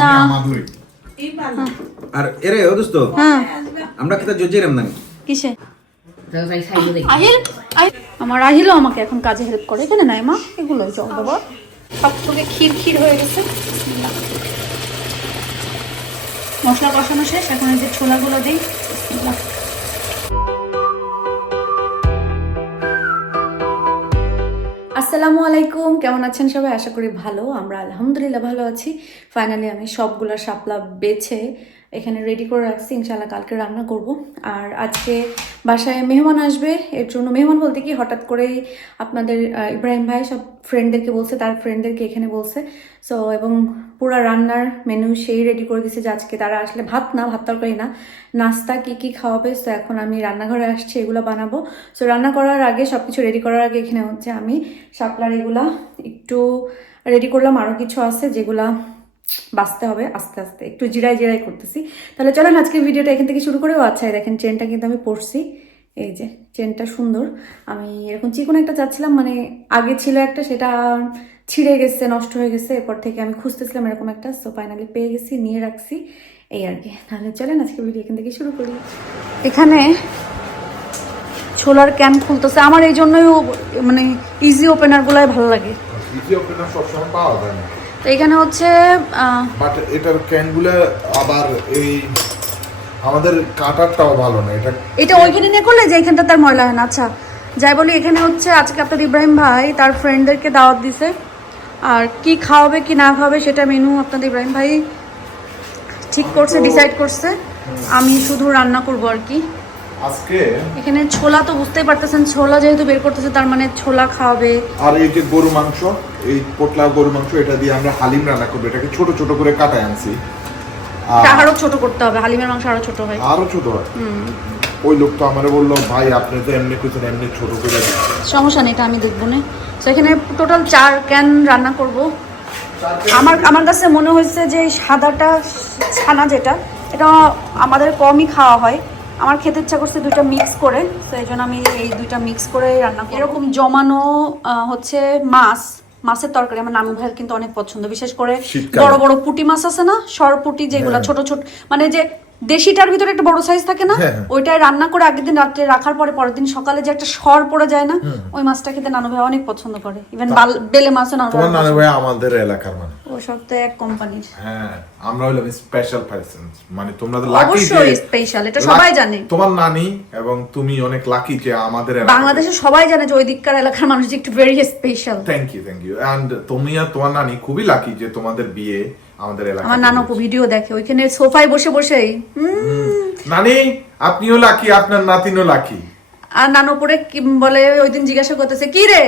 না। আর এরে ও দোস্ত হ্যাঁ। আমরা কিতা জজেরাম না কিসে? আহিল আমার আহিলও আমাকে এখন কাজে হেল্প করে। এখানে নাই মা এগুলো জল দেবো সব তোকে ক্ষীর ক্ষীর হয়ে গেছে। মশলা কষানো শেষ এখন এই যে ছোলাগুলো দিই। আসসালামু আলাইকুম। কেমন আছেন সবাই? আশা করি ভালো। আমরা আলহামদুলিল্লাহ ভালো আছি। ফাইনালি আমি সবগুলো শাপলা বেছে এখানে রেডি করে রাখছি ইনশাল্লাহ কালকে রান্না করব। আর আজকে বাসায় মেহমান আসবে, এর জন্য মেহমান বলতে কি, হঠাৎ করেই আপনাদের ইব্রাহিম ভাই সব ফ্রেন্ডদেরকে বলছে, তার ফ্রেন্ডদেরকে এখানে বলছে। সো এবং পুরো রান্নার মেনু সেই রেডি করে দিছে যে আজকে তারা আসলে ভাত না, ভাত তরকারি না, নাস্তা কি কি খাওয়াবে। সো এখন আমি রান্নাঘরে আসছি, এগুলো বানাবো। সো রান্না করার আগে সব কিছু রেডি করার আগে এখানে হচ্ছে আমি শাপলার এগুলা একটু রেডি করলাম। আরও কিছু আছে যেগুলা বাঁচতে হবে আস্তে আস্তে। একটু জিরাই জিরাই করতেছি। তাহলে চলেন আজকে ভিডিওটা এখান থেকে শুরু করেও আচ্ছা দেখেন চেনটা কিন্তু আমি পড়ছি এই যে, চেনটা সুন্দর। আমি এরকম চিকন একটা চাচ্ছিলাম মানে আগে ছিল একটা, সেটা ছিঁড়ে গেছে, নষ্ট হয়ে গেছে। এরপর থেকে আমি খুঁজতেছিলাম এরকম একটা। সো ফাইনালি পেয়ে গেছি, নিয়ে রাখছি। এই আর কি। তাহলে চলেন আজকে ভিডিও এখান থেকে শুরু করি। এখানে ছোলার ক্যান খুলতেছে। আমার এই জন্যই মানে ইজি ওপেনারগুলাই ভালো লাগে। ইজি ওপেনার সবসময় পাওয়া যায় তো এখানে হচ্ছে বাট এটার ক্যানগুলো আবার এই আমাদের কাটারটাও ভালো না এটা এটা ওইখানে নিয়ে করলে যে এখানটা তার ময়লা হয় না। আচ্ছা যাই বলি এখানে হচ্ছে আজকে আপনার ইব্রাহিম ভাই তার ফ্রেন্ডদেরকে দাওয়াত দিছে। আর কি খাওয়াবে কি না খাওয়াবে সেটা মেনু আপনাদের ইব্রাহিম ভাই ঠিক করছে ডিসাইড করছে। আমি শুধু রান্না করব আর কি। আজকে? এখানে ছোলা তো বুঝতেই পারতেছেন ছোলা যেহেতু বের করতেছে তার মানে ছোলা খাওয়াবে। আর এই যে গরু মাংস এই পোটলা গরু মাংস এটা দিয়ে আমরা হালিম রান্না করব। এটাকে ছোট ছোট করে কাটায় আনছি। আরও ছোট করতে হবে হালিমের মাংস আরও ছোট হয়। আরও ছোট হয়? ওই লোক তো আমার বলল ভাই আপনি তো এমনি কিছু এমনি ছোট করে সমস্যা নেই এটা আমি দেখব না। তো এখানে টোটাল চার ক্যান রান্না করব। আমার আমার কাছে মনে হয়েছে যে সাদাটা ছানা যেটা এটা আমাদের কমই খাওয়া হয়। আমার খেতে ইচ্ছা করছে দুইটা মিক্স করে তো এই জন্য আমি এই দুইটা মিক্স করে রান্না করি এরকম জমানো আহ, হচ্ছে মাছ মাছের তরকারি আমার নানু ভাইয়ের কিন্তু অনেক পছন্দ। বিশেষ করে বড় বড় পুটি মাছ আছে না সর পুঁটি যেগুলো হ্যাঁ। ছোট ছোট মানে যে দেশিটার ভিতরে একটা বড় সাইজ থাকে না হ্যাঁ, হ্যাঁ। ওইটাই রান্না করে আগের দিন রাত্রে রাখার পরে পরের দিন সকালে যে একটা সর পড়ে যায় না ওই মাছটা খেতে নানু ভাই অনেক পছন্দ করে। ইভেন বেলে মাছও নানু ভাই নানু ভাই আমাদের এলাকার মানে। ও সব তো এক কোম্পানির হ্যাঁ আমরা হইলাম স্পেশাল পার্সন মানে তোমরা তো লাকি অবশ্যই স্পেশাল এটা সবাই জানে। তোমার নানি এবং তুমি অনেক লাকি যে আমাদের বাংলাদেশে সবাই জানে যে ওই দিককার এলাকার মানুষ যে একটু very special thank you thank you and তুমি আর তোমার নানি খুবই লাকি যে তোমাদের বিয়ে আমাদের এলাকায় আমার নানু ভিডিও দেখে ওইখানে সোফায় বসে বসেই। নানি আপনিও লাকি আপনার নাতিনও লাকি? আর নানুপুরে কি বলে ওই দিন জিজ্ঞাসা করতেছে কি রে?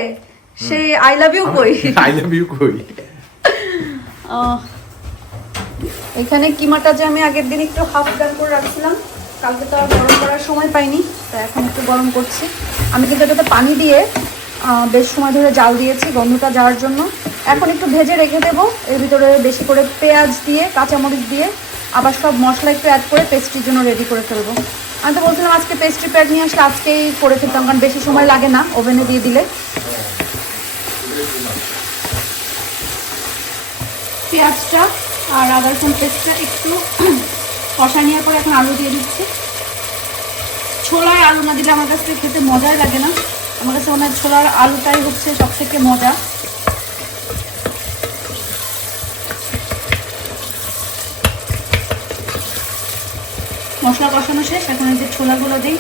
সেই আই লাভ ইউ কই? আই লাভ ইউ কই? এখানে কিমাটা যে আমি আগের দিন একটু হাফ ডান করে রাখছিলাম কালকে তো আর গরম করার সময় পাইনি তো এখন একটু গরম করছি। আমি কিন্তু এটাতে পানি দিয়ে বেশ সময় ধরে জাল দিয়েছি গন্ধটা যাওয়ার জন্য। এখন একটু ভেজে রেখে দেবো। এর ভিতরে বেশি করে পেঁয়াজ দিয়ে, কাঁচামরিচ দিয়ে, আবার সব মশলা একটু অ্যাড করে পেস্ট্রির জন্য রেডি করে ফেলব। আমি তো বলছিলাম আজকে পেস্ট্রি প্যাড নিয়ে আসলে আজকেই করে ফেলতাম, কারণ বেশি সময় লাগে না ওভেনে দিয়ে দিলে। পেঁয়াজটা আর আদা রসুন পেস্টটা একটু কষা নেওয়ার পর এখন আলু দিয়ে দিচ্ছি। ছোলায় আলু না দিলে আমার কাছে খেতে মজাই লাগে না। আমার কাছে মনে হয় ছোলার আলুটাই হচ্ছে সব থেকে মজা। মশলা কষানো শেষ, এখন এই যে ছোলাগুলো দিই।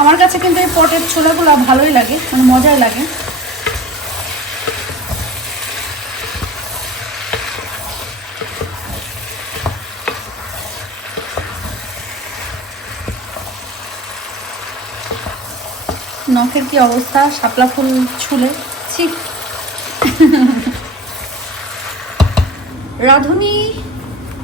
আমার কাছে কিন্তু এই পটের ছোলাগুলো ভালোই লাগে মানে মজাই লাগে। নখের কি অবস্থা? শাপলা ফুল ছুলে? ছি। রাঁধুনি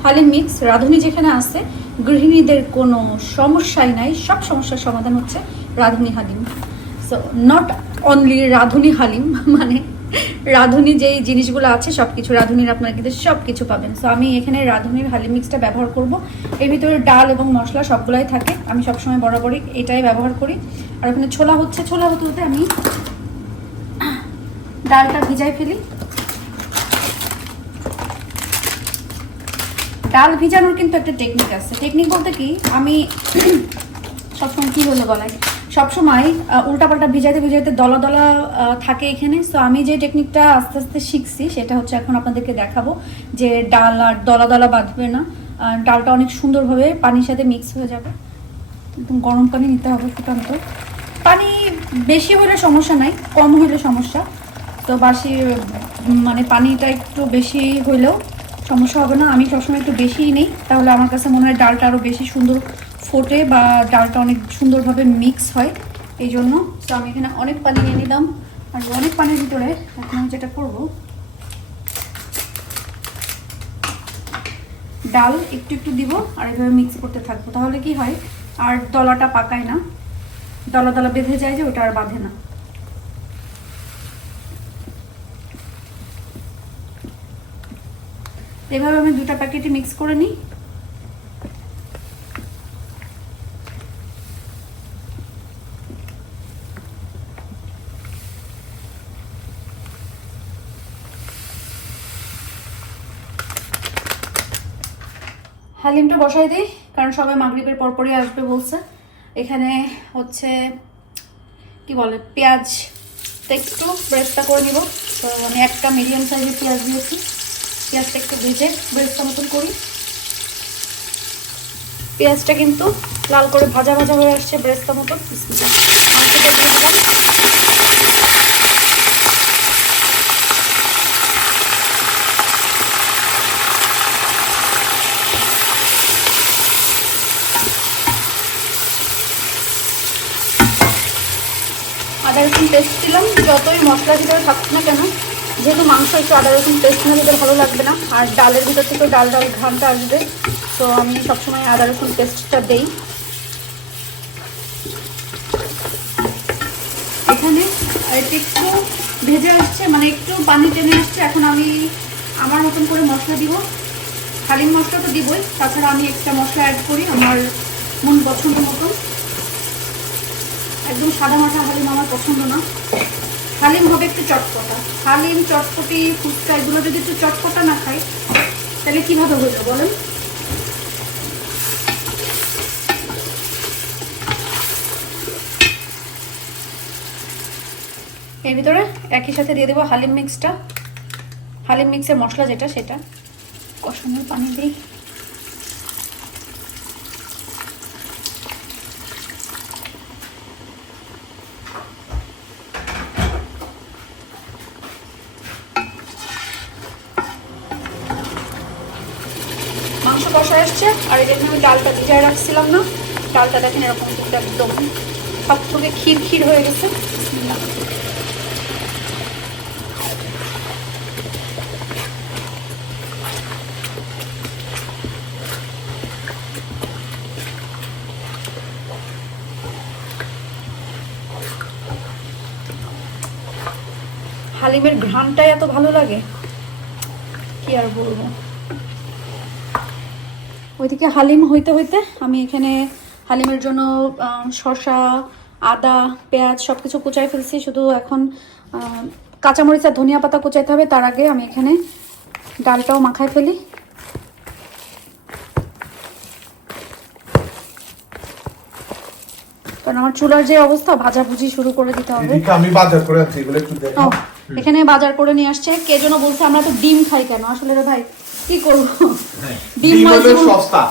হলে মিক্স রাঁধুনি যেখানে আছে, গৃহিণীদের কোনো সমস্যাই নাই, সব সমস্যার সমাধান হচ্ছে রাঁধুনি হালিম। সো নট অনলি রাঁধুনি হালিম মানে রাঁধুনি যেই জিনিসগুলো আছে সব কিছু রাঁধুনির আপনারা কিন্তু সব কিছু পাবেন। সো আমি এখানে রাঁধুনির হালি মিক্সটা ব্যবহার করব। এর ভিতরে ডাল এবং মশলা সবগুলাই থাকে। আমি সবসময় বরাবরই এটাই ব্যবহার করি। আর ওখানে ছোলা হচ্ছে, ছোলা হতে হতে আমি ডালটা ভিজাই ফেলি। ডাল ভিজানোর কিন্তু একটা টেকনিক আছে। টেকনিক বলতে কি, আমি সবসময় কি হলো বলাই সবসময় উল্টাপাল্টা ভিজাইতে ভিজাইতে দলা দলা থাকে এখানে। সো আমি যে টেকনিকটা আস্তে আস্তে শিখছি, সেটা হচ্ছে এখন আপনাদেরকে দেখাবো যে ডাল আর দলা দলা বাঁধবে না। ডালটা অনেক সুন্দরভাবে পানির সাথে মিক্স হয়ে যাবে। একদম গরম পানি নিতে হবে ফুটান্ত। পানি বেশি হলে সমস্যা নাই, কম হলে সমস্যা। তো বাসি মানে পানিটা একটু বেশি হইলেও সমস্যা হবে না। আমি সবসময় একটু বেশিই নেই। তাহলে আমার কাছে মনে হয় ডালটা আরও বেশি সুন্দর ফোটে বা ডালটা অনেক সুন্দরভাবে মিক্স হয়, এই জন্য। তো আমি এখানে অনেক পানি নিয়ে নিলাম আর অনেক পানির ভিতরে এখন আমি যেটা করব, ডাল একটু একটু দিব আর এভাবে মিক্স করতে থাকব। তাহলে কি হয়, আর দলাটা পাকায় না। দলা দলা বেঁধে যায় যে, ওটা আর বাঁধে না। এভাবে আমি দুটা প্যাকেটই মিক্স করে নিই। হালিমটা বসাই দিই, কারণ সবাই মাগরিবের পরপরই আসবে বলছে। এখানে হচ্ছে, কি বলে পেঁয়াজ একটু ব্রেস্তা করে নিব। তো আমি একটা মিডিয়াম সাইজের পেঁয়াজ দিয়েছি। পেঁয়াজটা একটু ভেজে ব্রেস্তা মতন করি। পেঁয়াজটা কিন্তু লাল করে ভাজা ভাজা হয়ে আসছে ব্রেস্তা মতন আদা রসুন পেস্ট দিলাম, যতই মশলার ভিতরে থাকুক না কেন, যেহেতু মাংস একটু আদা রসুন পেস্ট না দিতে ভালো লাগবে না, আর ডালের ভিতর থেকে ডাল ডাল ঘামটা আসবে, তো আমি সবসময় আদা রসুন পেস্টটা দেই। এখানে একটু ভেজে আসছে মানে একটু পানি টেনে আসছে, এখন আমি আমার মতন করে মশলা দিব। হালিম মশলা তো দিবই, তাছাড়া আমি একটা মশলা অ্যাড করি, আমার মন পছন্দ মতন। একদম সাদা মাঠা হালিম আমার পছন্দ না। হালিম হবে একটু চটপটা। হালিম, চটপটি, ফুচকা, এগুলো যদি একটু চটপটা না খাই, তাহলে কীভাবে হইল বলেন? এর ভিতরে একই সাথে দিয়ে দেবো হালিম মিক্সটা হালিম মিক্সের মশলা যেটা, সেটা। কষানোর পানি দিই মাংস কষা আসছে আর এই জন্য আমি ডালটা ভিজায় রাখছিলাম না, ডালটা দেখেন এরকম একদম সব থেকে ক্ষীর ক্ষীর হয়ে গেছে। হালিমের ঘ্রাণটাই এত ভালো লাগে, কি আর বলব ওইদিকে হালিম হইতে হইতে আমি এখানে হালিমের জন্য শসা আদা পেঁয়াজ সব কিছু কুচাই ফেলছি। শুধু এখন কাঁচামরিচ আর ধনিয়া পাতা কুচাইতে হবে। তার আগে আমি এখানে ডালটাও মাখায় ফেলি। কারণ আমার চুলার যে অবস্থা ভাজাভুজি শুরু করে দিতে হবে। আমি বাজার করে আনছি এগুলো একটু এখানে বাজার করে নিয়ে আসছে। কে যেন বলছে আমরা তো ডিম খাই কেন? আসলে রে ভাই কি করব? ডিম ডিমময় হলো জীবন সস্তা।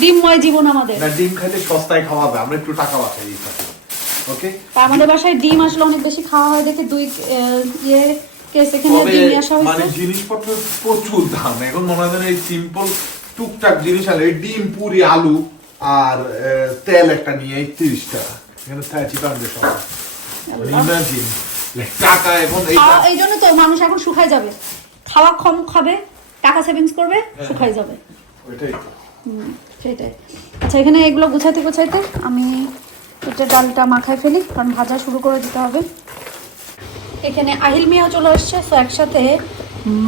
ডিমময় জীবন আমাদের। না ডিম খাইলে সস্তায় খাওয়া হবে আমরা একটু টাকা বাঁচাই ওকে তা আমাদের বাসায় ডিম আসলে অনেক বেশি খাওয়া হয় দেখে দুই ইয়ে কেস এখানে ডিম আসা মানে জিনিসপত্র প্রচুর দাম। এখন মনে হয় এই সিম্পল টুকটাক জিনিস আলে ডিম পুরি আলু আর তেল একটা নিয়ে তিরিশ টাকা। এখানে থার্টি পাউন্ডের সব ইমাজিন টাকা এখন এই এই জন্য তো মানুষ এখন শুকায় যাবে। খাওয়া কম খাবে টাকা সেভিংস করবে হ্যাঁ। শুকাই যাবে সেটাই। আচ্ছা এখানে এগুলো গুছাইতে গুছাইতে আমি এটা ডালটা মাখায় ফেলি কারণ ভাজা শুরু করে দিতে হবে। এখানে আহিল মিয়াও চলে আসছে তো একসাথে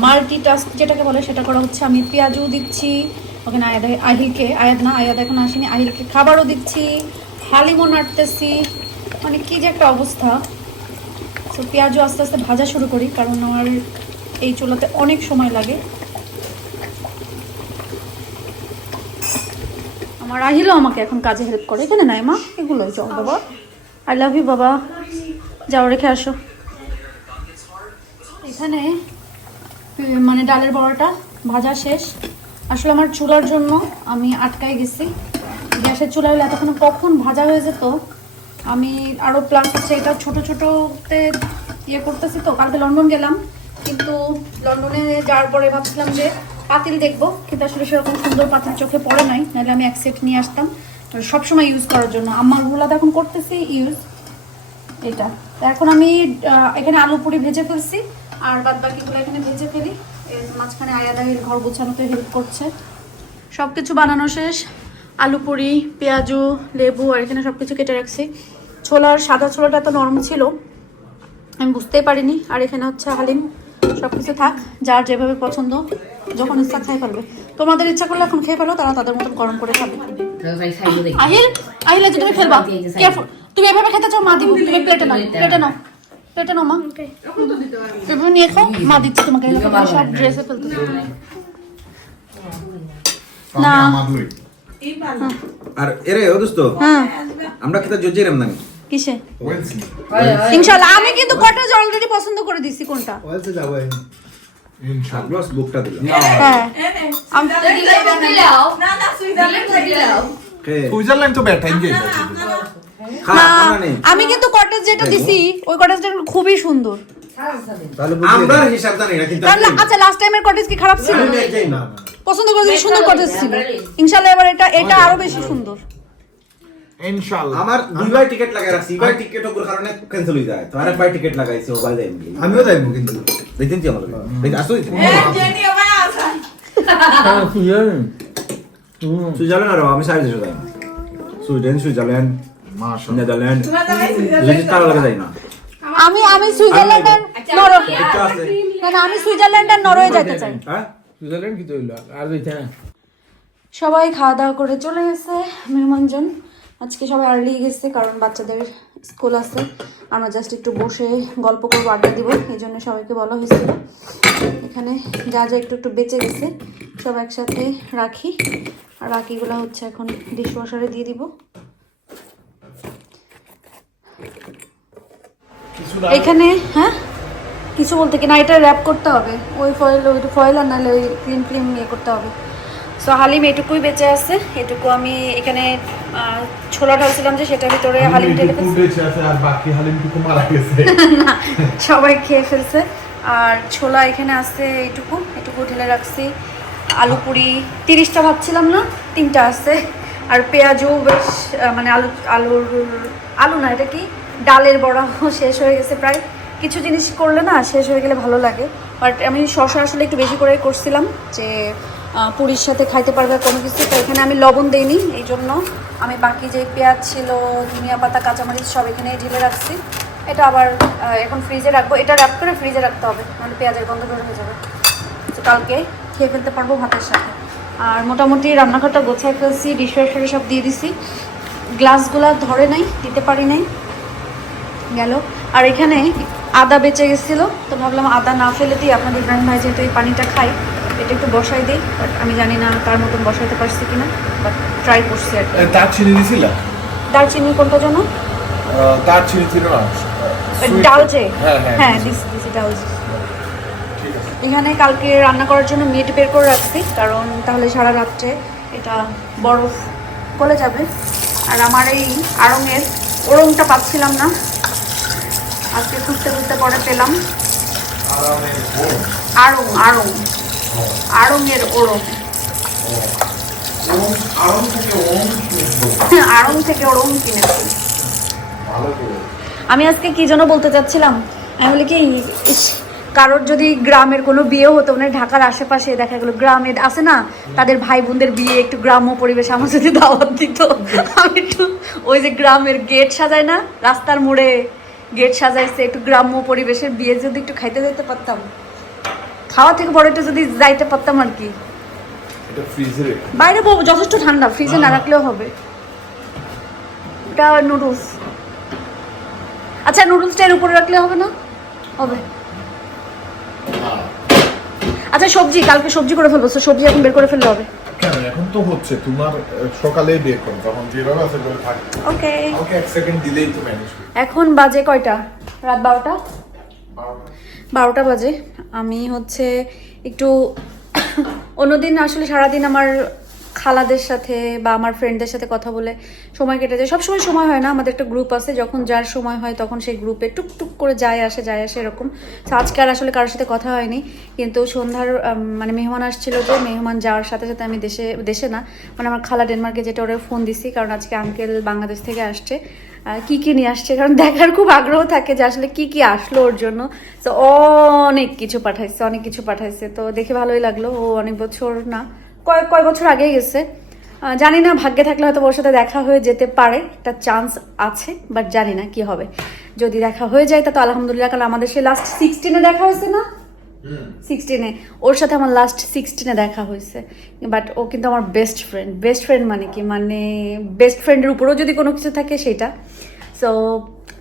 মাল্টি টাস্ক যেটাকে বলে সেটা করা হচ্ছে। আমি পেঁয়াজও দিচ্ছি ওখানে আয়াদ আহিলকে আয়াদ না আয়াদ এখন আসেনি আহিলকে খাবারও দিচ্ছি হালিমও নাড়তেছি। মানে কি যে একটা অবস্থা। তো পেঁয়াজও আস্তে আস্তে ভাজা শুরু করি কারণ আমার এই চুলাতে অনেক সময় লাগে। আমার আহিলও আমাকে এখন কাজে হেল্প করে। এখানে নাই মা, এগুলো চল বাবা। আই লাভ ইউ বাবা। যাও, রেখে আসো। এখানে মানে ডালের বড়াটা ভাজা শেষ। আসলে আমার চুলার জন্য আমি আটকায় গেছি। গ্যাসের চুলা হলে এতক্ষণ কখন ভাজা হয়ে যেত, আমি আরও প্লাস হচ্ছে এটা ছোট ছোটোতে ইয়ে করতেছি তো, কালকে লন্ডন গেলাম। কিন্তু লন্ডনে যাওয়ার পরে ভাবছিলাম যে পাতিল দেখব, কিন্তু আসলে সেরকম সুন্দর পাতিল চোখে পড়ে নাই, নাহলে আমি এক সেট নিয়ে আসতাম। সবসময় ইউজ করার জন্য। আমার গুলাতে এখন করতেছি ইউজ এটা। এখন আমি এখানে আলু পুরি ভেজে ফেলছি, আর বাদ বাকিগুলো এখানে ভেজে ফেলি। মাঝখানে আয়াদাহির ঘর গোছানোতে হেল্প করছে। সব কিছু বানানো শেষ। আলু পুরি, পেঁয়াজু, লেবু, আর এখানে সব কিছু কেটে রাখছি। ছোলার সাদা ছোলাটা তো নরম ছিল, আমি বুঝতেই পারিনি। আর এখানে হচ্ছে হালিম। সব কিছু থাক যার যেভাবে পছন্দ যখন ইচ্ছা খাই ফেলবে তোমাদের ইচ্ছা করলে এখন খেয়ে ফেলো তারা তাদের মতন গরম করে খাবে. আহিল আহিল আজ তুমি ফেলবা কেয়ারফুল তুমি এভাবে খেতে চাও মা দিব। তুমি প্লেটে নাও প্লেটে নাও। প্লেটে নাও মা। তুমি নিয়ে খাও মা দিচ্ছে তোমাকে। সব ড্রেসে ফেলতে না। আর এরে ও দোস্ত হ্যাঁ। আমরা খেতে জজ্জিরাম নানি কিসে? ওয়েলসলি ইনশাআল্লাহ আমি কিন্তু কটেজ অলরেডি পছন্দ করে দিছি কোনটা? ওয়েলসে যাব ইনশাআল্লাহ। বুকটা দিল হ্যাঁ। আমি না, আমি কিন্তু কটেজ যেটা দিছি ওই কটেজটা খুবই সুন্দর। আমরা হিসাব জানি না কিন্তু আচ্ছা লাস্ট টাইমের কটেজ কি খারাপ ছিল? পছন্দ করে সুন্দর কটেজ ছিল। ইনশাআল্লাহ এবার এটা এটা আরও বেশি সুন্দর। ইনশাআল্লাহ। আমার দুইবার টিকিট লাগাই রাখছি এবার টিকিট ওর কারণে ক্যান্সেল হয়ে যায়। তো টিকিট লাগাইছি আমিও যাইবো কিন্তু। দেখতেন কি আমার দেখ আসো সুইজারল্যান্ড আর আমি যাই। সুইডেন সুইজারল্যান্ড মাশাআল্লাহ। নেদারল্যান্ড। যদি তারা লাগে না। আমি আমি সুইজারল্যান্ড নরওয়ে না না আমি সুইজারল্যান্ড আর নরওয়ে যেতে চাই। হ্যাঁ? সুইজারল্যান্ড কি আর যাইতে সবাই খাওয়া দাওয়া করে চলে গেছে মেহমানজন। আজকে সবাই আর্লি গেছে কারণ বাচ্চাদের স্কুল আছে। আমরা জাস্ট একটু বসে গল্প করব আড্ডা দিব এই জন্য সবাইকে বলা হয়েছিল। এখানে যা যা একটু একটু বেঁচে গেছে সব একসাথে রাখি। আর রাখিগুলো হচ্ছে এখন ডিশ ওয়াশারে দিয়ে দিব। এখানে হ্যাঁ? কিছু বলতে কি না এটা র্যাপ করতে হবে। ওই ফয়েল ওই ফয়েল আর নাহলে ওই ক্রিম ক্রিম ইয়ে করতে হবে। সো হালিম এটুকুই বেঁচে আছে এটুকু আমি এখানে ছোলা ঢালছিলাম যে সেটার ভিতরে হালিম ঢেলে বেঁচে আছে আর বাকি হালিমটুকু মারা গেছে। না সবাই খেয়ে ফেলছে। আর ছোলা এখানে আছে এইটুকু এটুকু ঢেলে রাখছি। আলু পুরি তিরিশটা ভাবছিলাম না তিনটা আছে। আর পেঁয়াজও বেশ মানে আলু আলুর আলু না এটা কি? ডালের বড়াও শেষ হয়ে গেছে প্রায়। কিছু জিনিস করলে না শেষ হয়ে গেলে ভালো লাগে। বাট আমি শশা আসলে একটু বেশি করে করছিলাম যে পুরীর সাথে খাইতে পারবে কোনো কিছু, তো এখানে আমি লবণ দিইনি এই জন্য আমি বাকি যে পেঁয়াজ ছিল, ধনিয়া পাতা, কাঁচামরিচ সব এখানে ঢেলে রাখছি। এটা আবার এখন ফ্রিজে রাখব। এটা র্যাপ করে ফ্রিজে রাখতে হবে, নাহলে পেঁয়াজের গন্ধ বের হয়ে যাবে। তো কালকে খেয়ে ফেলতে পারব ভাতের সাথে। আর মোটামুটি রান্নাঘরটা গোছায় ফেলছি ডিশওয়াশারে সব দিয়ে দিছি। গ্লাসগুলা ধরে নাই, দিতে পারি নাই। গেল। আর এখানে আদা বেঁচে গেছিল, তো ভাবলাম আদা না ফেলে দিই, আপনাদের ইব্রাহিম ভাই যেহেতু এই পানিটা খাই এটা একটু বসাই দিই বাট আমি জানি না তার মতন বসাইতে পারছি কিনা বাট ট্রাই করছি আর কি। তার চিনি দিছিল? দারচিনি কোনটা যেন? তার চিনি ছিল না। ডালচে হ্যাঁ, হ্যাঁ, হ্যাঁ দিছি। দিছি দিছি ডালচে এখানে কালকে রান্না করার জন্য মিট বের করে রাখছি কারণ তাহলে সারা রাত্রে এটা বরফ গলে যাবে। আর আমার এই আড়ঙের ওড়ংটা পাচ্ছিলাম না। আজকে খুঁজতে খুঁজতে পরে পেলাম। আড়ং আড়ং। আড়ঙের ওড়ং। ওম আরাম থেকে ওম শুনব আড়ং থেকে ওড়ং কিনেছি। আমি আজকে কি যেন বলতে চাচ্ছিলাম? আমি বলি কি কারোর যদি গ্রামের কোনো বিয়ে হতো মানে ঢাকার আশেপাশে দেখা গেলো গ্রামের আছে না, তাদের ভাই বোনদের বিয়ে, একটু গ্রাম্য পরিবেশ আমার যদি দাওয়াত দিত, আমি একটু ওই যে গ্রামের গেট সাজায় না, রাস্তার মোড়ে গেট সাজাইছে, একটু গ্রাম্য পরিবেশের বিয়ে যদি একটু খাইতে যাইতে পারতাম। খাওয়া থেকে বড় একটু যদি যাইতে পারতাম আর কি। এটা ফ্রিজে বাইরে বউ যথেষ্ট ঠান্ডা ফ্রিজে না রাখলেও হবে। এটা নুডলস আচ্ছা নুডলসটা এর উপরে রাখলে হবে না? হবে। আচ্ছা সবজি কালকে সবজি করে ফেলব সবজি এখন বের করে ফেললে হবে। কেন? এখন তো হচ্ছে তোমার আহ, সকালেই বের করো তখন যেভাবে আছে করে থাকে। ওকে। আমাকে এক সেকেন্ড দিলেই তো ম্যানেজ এখন বাজে কয়টা? রাত বারোটা। বারোটা বাজে। আমি হচ্ছে একটু অন্যদিন আসলে সারাদিন আমার খালাদের সাথে বা আমার ফ্রেন্ডদের সাথে কথা বলে সময় কেটে যায়। সবসময় সময় হয় না, আমাদের একটা গ্রুপ আছে, যখন যার সময় হয় তখন সেই গ্রুপে টুকটুক করে যায় আসে যায় আসে এরকম। তো আজকে আর আসলে কারোর সাথে কথা হয়নি, কিন্তু সন্ধ্যার মানে মেহমান আসছিল যে মেহমান যাওয়ার সাথে সাথে আমি দেশে দেশে না মানে আমার খালা ডেনমার্কে যেটা ওরা ফোন দিছি, কারণ আজকে আঙ্কেল বাংলাদেশ থেকে আসছে। কি কি নিয়ে আসছে? কারণ দেখার খুব আগ্রহ থাকে যে আসলে কি কি আসলো ওর জন্য। তো অনেক কিছু পাঠাইছে, অনেক কিছু পাঠাইছে। তো দেখে ভালোই লাগল। ও অনেক বছর না কয়েক কয়েক বছর আগেই গেছে। জানি না, ভাগ্যে থাকলে হয়তো ওর সাথে দেখা হয়ে যেতে পারে। একটা চান্স আছে বাট জানি না কি হবে। যদি দেখা হয়ে যায়, তা তো আলহামদুলিল্লাহ, কারণ আমাদের সে লাস্ট সিক্সটিনে দেখা হয়েছে না? সিক্সটিনে ওর সাথে আমার লাস্ট সিক্সটিনে দেখা হয়েছে। বাট ও কিন্তু আমার বেস্ট ফ্রেন্ড বেস্ট ফ্রেন্ড মানে কি? মানে বেস্ট ফ্রেন্ডের উপরেও যদি কোনো কিছু থাকে সেটা। সো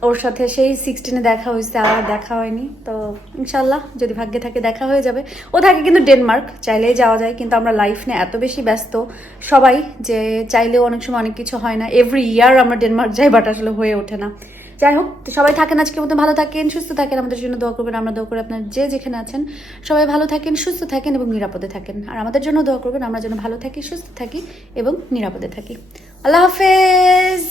ওর সাথে সেই সিক্সটিনে দেখা হয়েছে আর দেখা হয়নি। তো ইনশাল্লাহ যদি ভাগ্যে থাকে দেখা হয়ে যাবে। ও থাকে কিন্তু ডেনমার্ক চাইলেই যাওয়া যায়। কিন্তু আমরা লাইফ নিয়ে এত বেশি ব্যস্ত সবাই যে চাইলেও অনেক সময় অনেক কিছু হয় না। এভরি ইয়ার আমরা ডেনমার্ক যাই বাট আসলে হয়ে ওঠে না। যাই হোক সবাই থাকেন আজকের মতো ভালো থাকেন, সুস্থ থাকেন। আমাদের জন্য দোয়া করবেন, আমরা দোয়া করি আপনার যে যেখানে আছেন, সবাই ভালো থাকেন, সুস্থ থাকেন এবং নিরাপদে থাকেন। আর আমাদের জন্য দোয়া করবেন, আমরা যেন ভালো থাকি, সুস্থ থাকি এবং নিরাপদে থাকি। আল্লাহ হাফেজ!